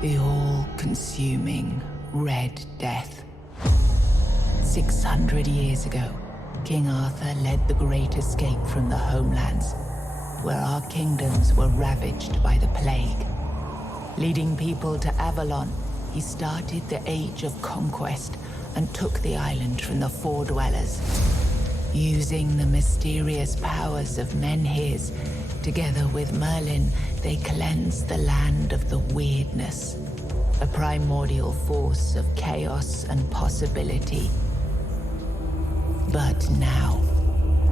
The all-consuming Red Death. 600 years ago, King Arthur led the Great Escape from the homelands, where our kingdoms were ravaged by the plague. Leading people to Avalon, he started the Age of Conquest and took the island from the Four Dwellers. Using the mysterious powers of Menhirs, together with Merlin, they cleansed the land of the weirdness, a primordial force of chaos and possibility. But now,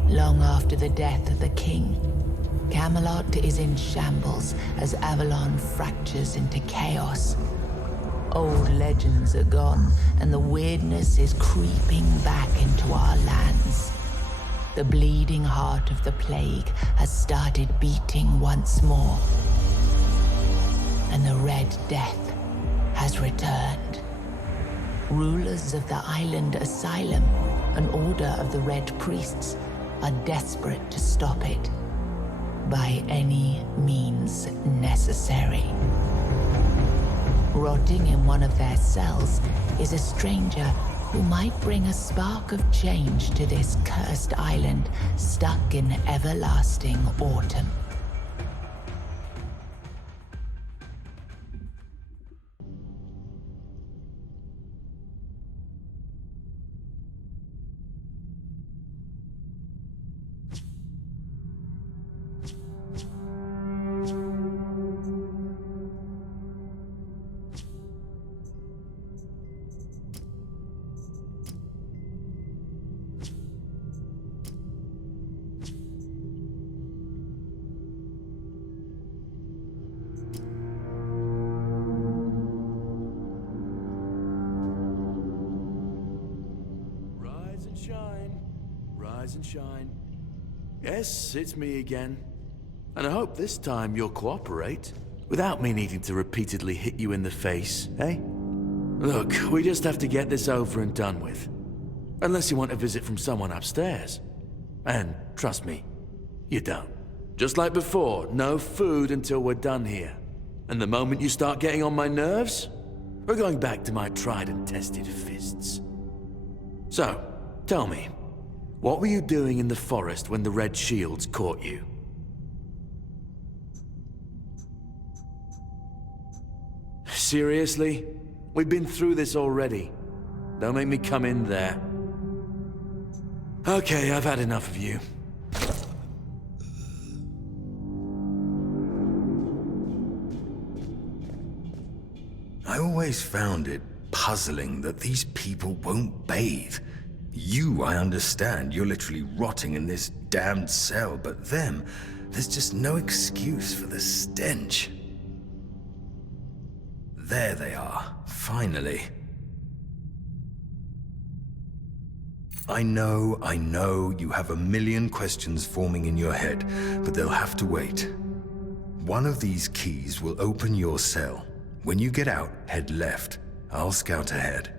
long after the death of the king, Camelot is in shambles as Avalon fractures into chaos. Old legends are gone, and the weirdness is creeping back into our lands. The bleeding heart of the plague has started beating once more, and the Red Death has returned. Rulers of the island asylum, an order of the Red Priests, are desperate to stop it by any means necessary. Rotting in one of their cells is a stranger who might bring a spark of change to this cursed island stuck in everlasting autumn. Rise and shine. Yes, it's me again. And I hope this time you'll cooperate, without me needing to repeatedly hit you in the face, eh? Look, we just have to get this over and done with. Unless you want a visit from someone upstairs. And trust me, you don't. Just like before, no food until we're done here. And the moment you start getting on my nerves, we're going back to my tried and tested fists. So, tell me, what were you doing in the forest when the Red Shields caught you? Seriously? We've been through this already. Don't make me come in there. Okay, I've had enough of you. I always found it puzzling that these people won't bathe. You, I understand, you're literally rotting in this damned cell, but them, there's just no excuse for the stench. There they are, finally. I know, you have a million questions forming in your head, but they'll have to wait. One of these keys will open your cell. When you get out, head left. I'll scout ahead.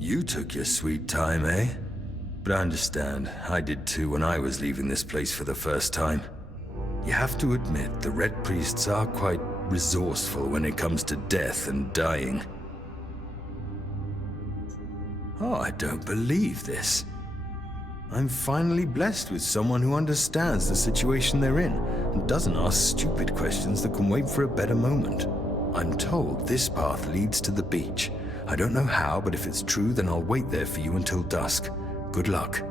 You took your sweet time, eh? But I understand. I did too when I was leaving this place for the first time. You have to admit, the Red Priests are quite resourceful when it comes to death and dying. Oh, I don't believe this. I'm finally blessed with someone who understands the situation they're in and doesn't ask stupid questions that can wait for a better moment. I'm told this path leads to the beach. I don't know how, but if it's true, then I'll wait there for you until dusk. Good luck.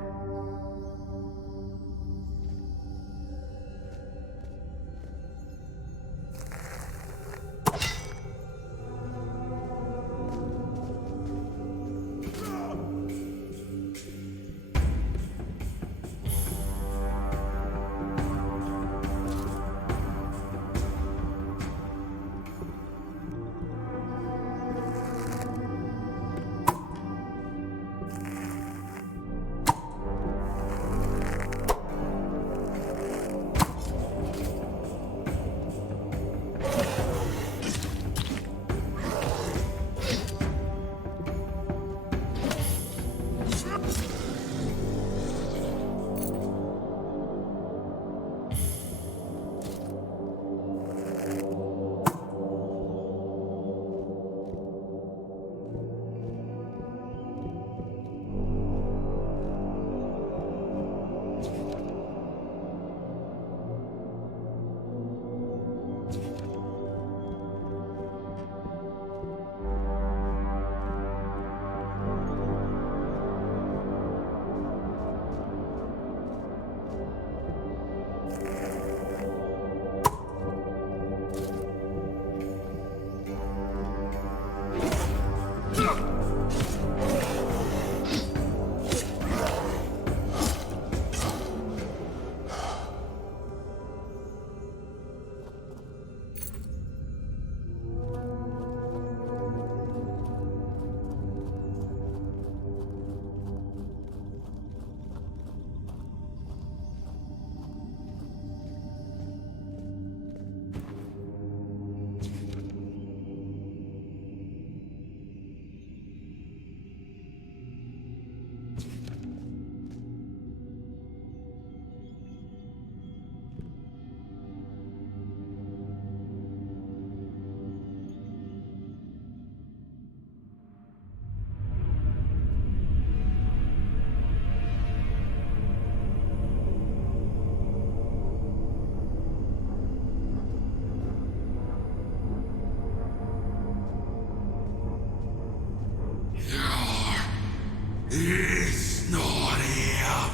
It's not here.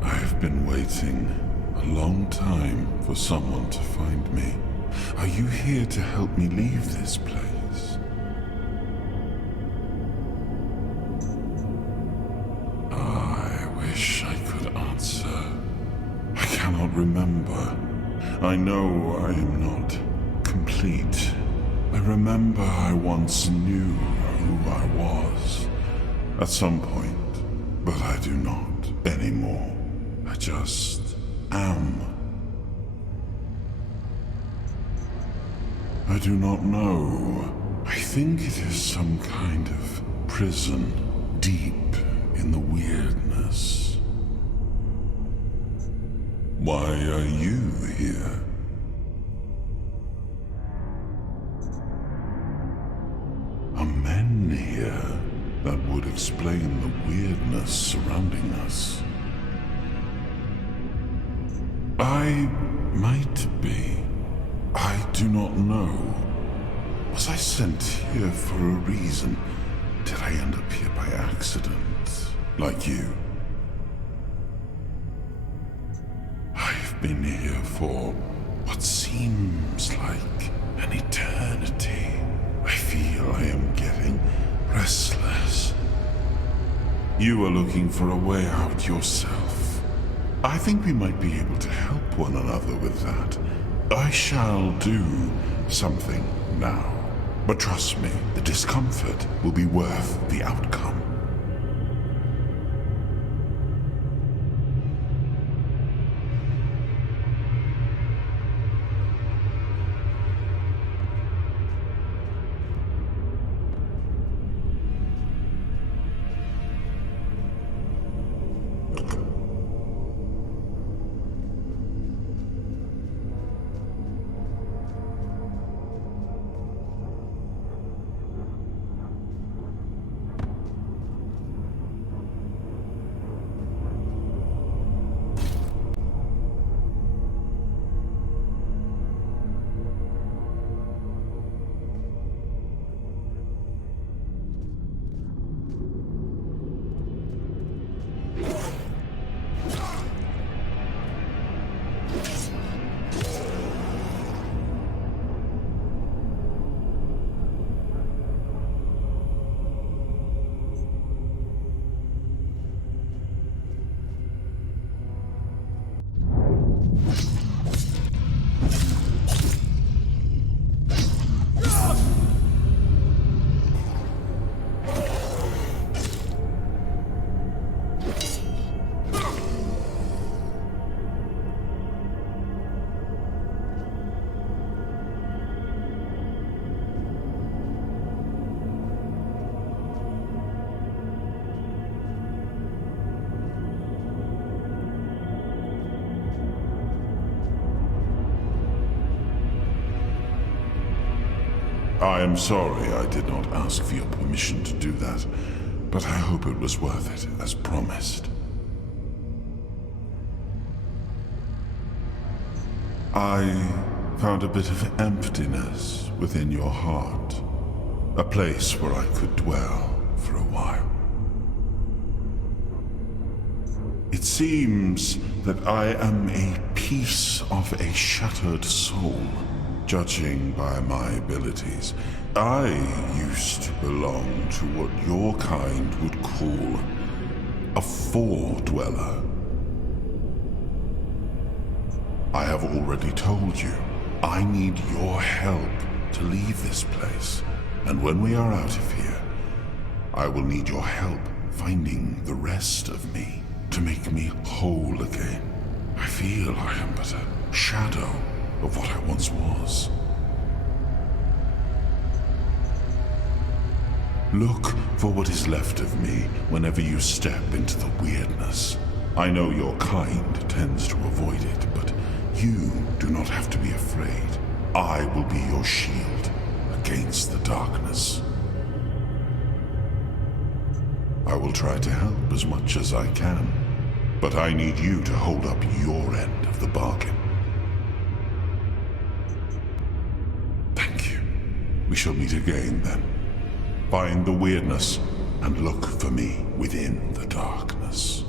I've been waiting a long time for someone to find me. Are you here to help me leave this place? I wish I could answer. I cannot remember. I know I am not complete. I remember I once knew who I was at some point, but I do not anymore. I just am. I do not know. I think it is some kind of prison deep in the weirdness. Why are you here? Are men here? That would explain the weirdness surrounding us. I might be. I do not know. Was I sent here for a reason? Did I I end up here by accident, like you. I've been here for what seems like an eternity. I feel I am getting restless. You are looking for a way out yourself. I think we might be able to help one another with that. I shall do something now. But trust me, the discomfort will be worth the outcome. I am sorry I did not ask for your permission to do that, but I hope it was worth it, as promised. I found a bit of emptiness within your heart, a place where I could dwell for a while. It seems that I am a piece of a shattered soul. Judging by my abilities, I used to belong to what your kind would call a four-dweller. I have already told you, I need your help to leave this place. And when we are out of here, I will need your help finding the rest of me to make me whole again. I feel I am but a shadow of what I once was. Look for what is left of me whenever you step into the weirdness. I know your kind tends to avoid it, but you do not have to be afraid. I will be your shield against the darkness. I will try to help as much as I can, but I need you to hold up your end of the bargain. We shall meet again, then. Find the weirdness and look for me within the darkness.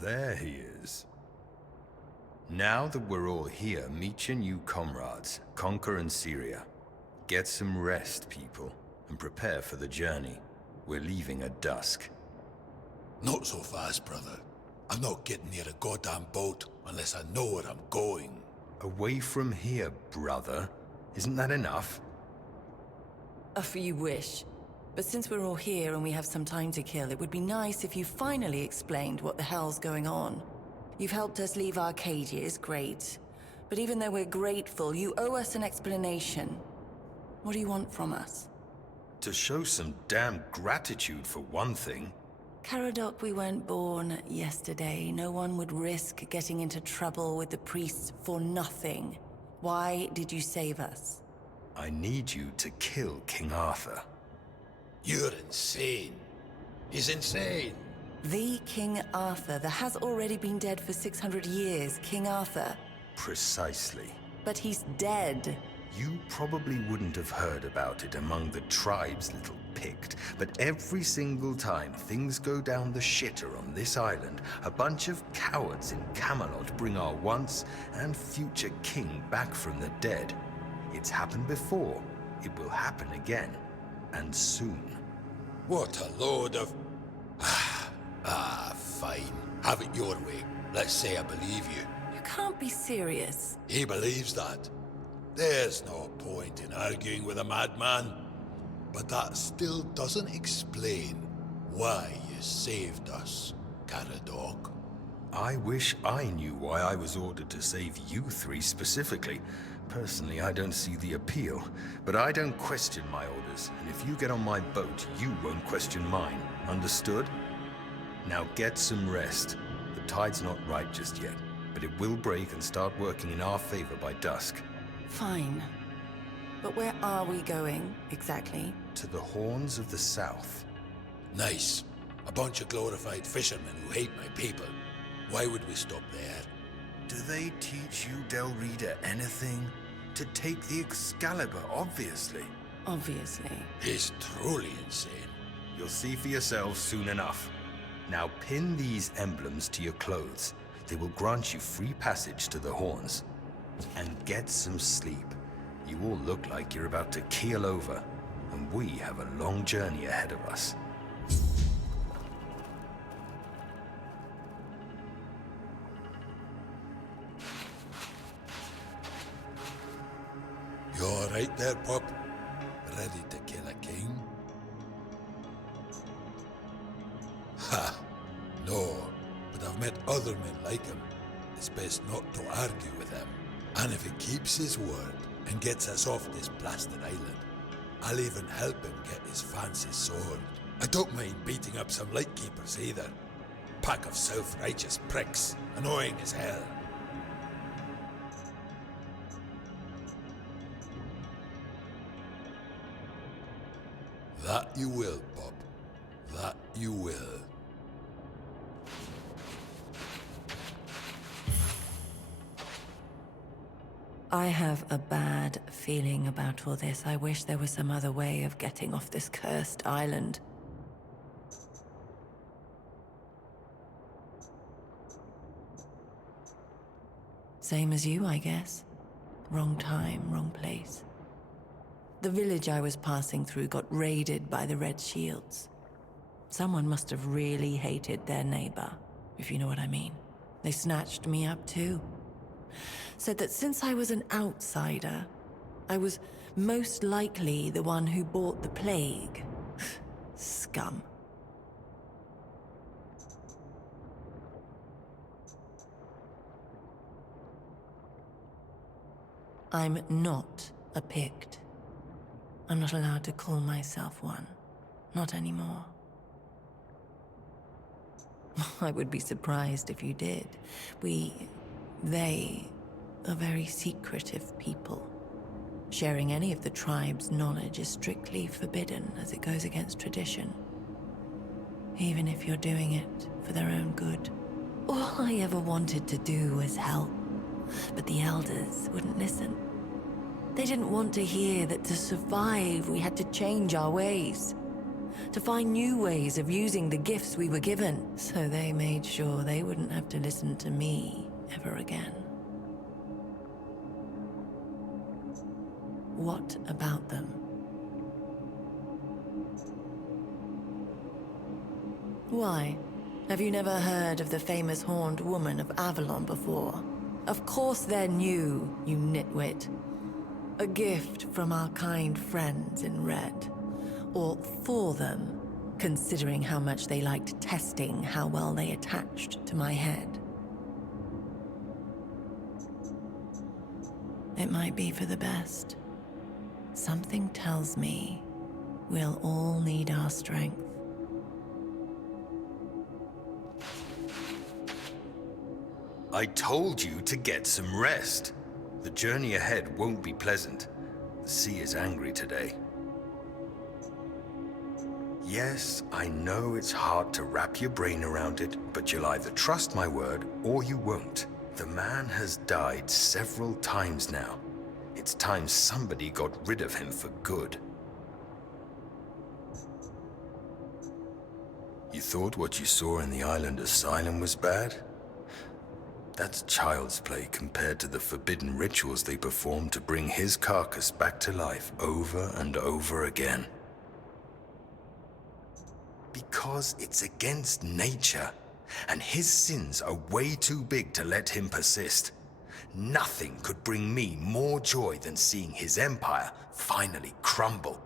There he is. Now that we're all here, meet your new comrades, Conquer and Syria. Get some rest, people, and prepare for the journey. We're leaving at dusk. Not so fast, brother. I'm not getting near a goddamn boat unless I know where I'm going. Away from here, brother. Isn't that enough? If you wish. But since we're all here and we have some time to kill, it would be nice if you finally explained what the hell's going on. You've helped us leave Arcadia's great. But even though we're grateful, you owe us an explanation. What do you want from us? To show some damn gratitude for one thing. Caradoc, we weren't born yesterday. No one would risk getting into trouble with the priests for nothing. Why did you save us? I need you to kill King Arthur. You're insane. He's insane. The King Arthur that has already been dead for 600 years, King Arthur. Precisely. But he's dead. You probably wouldn't have heard about it among the tribes, little Pict, but every single time things go down the shitter on this island, a bunch of cowards in Camelot bring our once and future king back from the dead. It's happened before. It will happen again. And soon. What a load of... fine. Have it your way. Let's say I believe you. You can't be serious. He believes that. There's no point in arguing with a madman. But that still doesn't explain why you saved us, Caradog. I wish I knew why I was ordered to save you three specifically. Personally, I don't see the appeal, but I don't question my orders, and if you get on my boat, you won't question mine. Understood? Now get some rest. The tide's not right just yet, but it will break and start working in our favor by dusk. Fine. But where are we going, exactly? To the Horns of the South. Nice. A bunch of glorified fishermen who hate my people. Why would we stop there? Do they teach you, Del Rita, anything? To take the Excalibur, obviously. Obviously. He's truly insane. You'll see for yourselves soon enough. Now pin these emblems to your clothes. They will grant you free passage to the Horns. And get some sleep. You all look like you're about to keel over, and we have a long journey ahead of us. You all right there, pup? Ready to kill a king? Ha! No, but I've met other men like him. It's best not to argue with him. And if he keeps his word and gets us off this blasted island, I'll even help him get his fancy sword. I don't mind beating up some lightkeepers either. Pack of self-righteous pricks, annoying as hell. That you will, Bob. That you will. I have a bad feeling about all this. I wish there was some other way of getting off this cursed island. Same as you, I guess. Wrong time, wrong place. The village I was passing through got raided by the Red Shields. Someone must have really hated their neighbor, if you know what I mean. They snatched me up too. Said that since I was an outsider, I was most likely the one who brought the plague. Scum. I'm not a Pict. I'm not allowed to call myself one. Not anymore. I would be surprised if you did. They are very secretive people. Sharing any of the tribe's knowledge is strictly forbidden as it goes against tradition. Even if you're doing it for their own good. All I ever wanted to do was help, but the elders wouldn't listen. They didn't want to hear that to survive we had to change our ways, to find new ways of using the gifts we were given, so they made sure they wouldn't have to listen to me ever again. What about them? Why? Have you never heard of the famous horned woman of Avalon before? Of course they're new, you nitwit. A gift from our kind friends in red. Or for them, considering how much they liked testing how well they attached to my head. It might be for the best. Something tells me we'll all need our strength. I told you to get some rest. The journey ahead won't be pleasant. The sea is angry today. Yes, I know it's hard to wrap your brain around it, but you'll either trust my word or you won't. The man has died several times now. It's time somebody got rid of him for good. You thought what you saw in the island asylum was bad? That's child's play compared to the forbidden rituals they performed to bring his carcass back to life over and over again. Because it's against nature, and his sins are way too big to let him persist. nothing could bring me more joy than seeing his empire finally crumble.